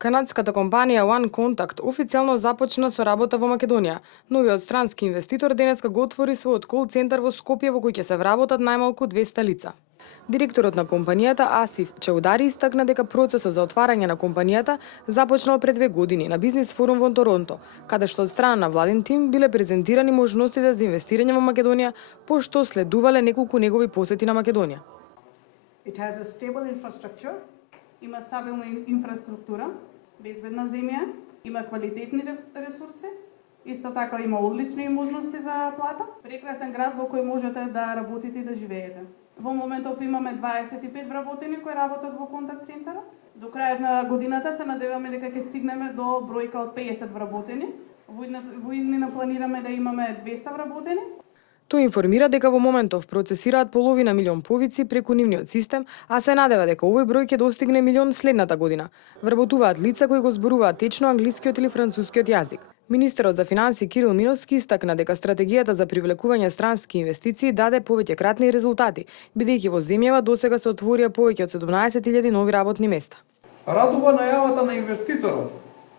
Канадската компанија One Contact официјално започна со работа во Македонија. Новиот странски инвеститор денеска го отвори својот кол-центар во Скопје во кој ќе се вработат најмалку 200 лица. Директорот на компанијата Асиф Чаудари истакна дека процесот за отварање на компанијата започнал пред 2 години на бизнис форум во Торонто, каде што од страна на владин тим биле презентирани можностите за инвестирање во Македонија, пошто следувале неколку негови посети на Македонија. It has a stable infrastructure. Има стабилна инфраструктура, безбедна земја, има квалитетни ресурси, исто така има одлични можности за плата, прекрасен град во кој можете да работите и да живеете. Во моментов имаме 25 вработени кои работат во контакт центарот. До крајот на годината се надеваме дека ќе стигнеме до бројка од 50 вработени. Во иднина планираме да имаме 200 вработени. Тој информира дека во моментов процесираат половина милион повици преку нивниот систем, а се надева дека овој број ќе достигне милион следната година. Вработуваат лица кои го зборуваат течно англискиот или францускиот јазик. Министерот за финансии Кирил Миновски истакна дека стратегијата за привлекување странски инвестиции даде повеќе кратни резултати, бидејќи во земјава досега се отворија повеќе од 17.000 нови работни места. Радува најавата на инвеститорот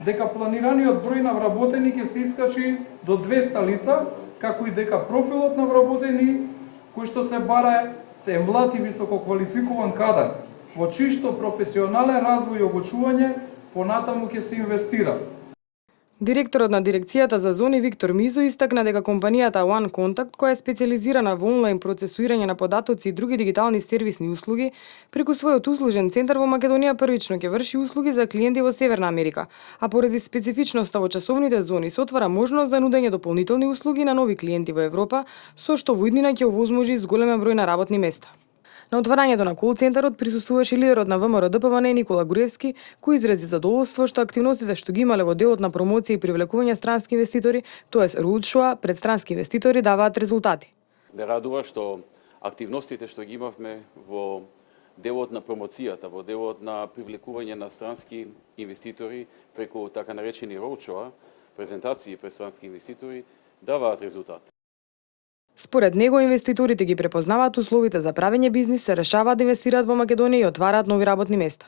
дека планираниот број на вработени ќе се искачи до 200 лица, како и дека профилот на вработени кој што се бара се млад и висококвалификуван кадар, во чишто професионален развој и обучување понатаму ќе се инвестира. Директорот на дирекцијата за зони Виктор Мизо истакна дека компанијата One Contact, која е специјализирана во онлайн процесуирање на податоци и други дигитални сервисни услуги, преку својот услужен центар во Македонија првично ќе врши услуги за клиенти во Северна Америка, а поради специфичноста во часовните зони се отвара можност за нудење дополнителни услуги на нови клиенти во Европа, со што во иднина ќе овозможи зголемен број на работни места. На отварањето на кол-центарот присуствуваше лидерот на ВМРО ДПМН Никола Груевски, кој изрази задоволство што активностите што ги имале во делот на промоција и привлекување странски инвеститори, тоест роудшоа пред странски инвеститори, даваат резултати. Ме радува што активностите што ги имавме во делот на промоцијата, во делот на привлекување на странски инвеститори преку така наречени роудшоа, презентации пред странски инвеститори, даваат резултат. Според него, инвеститорите ги препознаваат условите за правење бизнис, се решаваат да инвестираат во Македонија и отвараат нови работни места.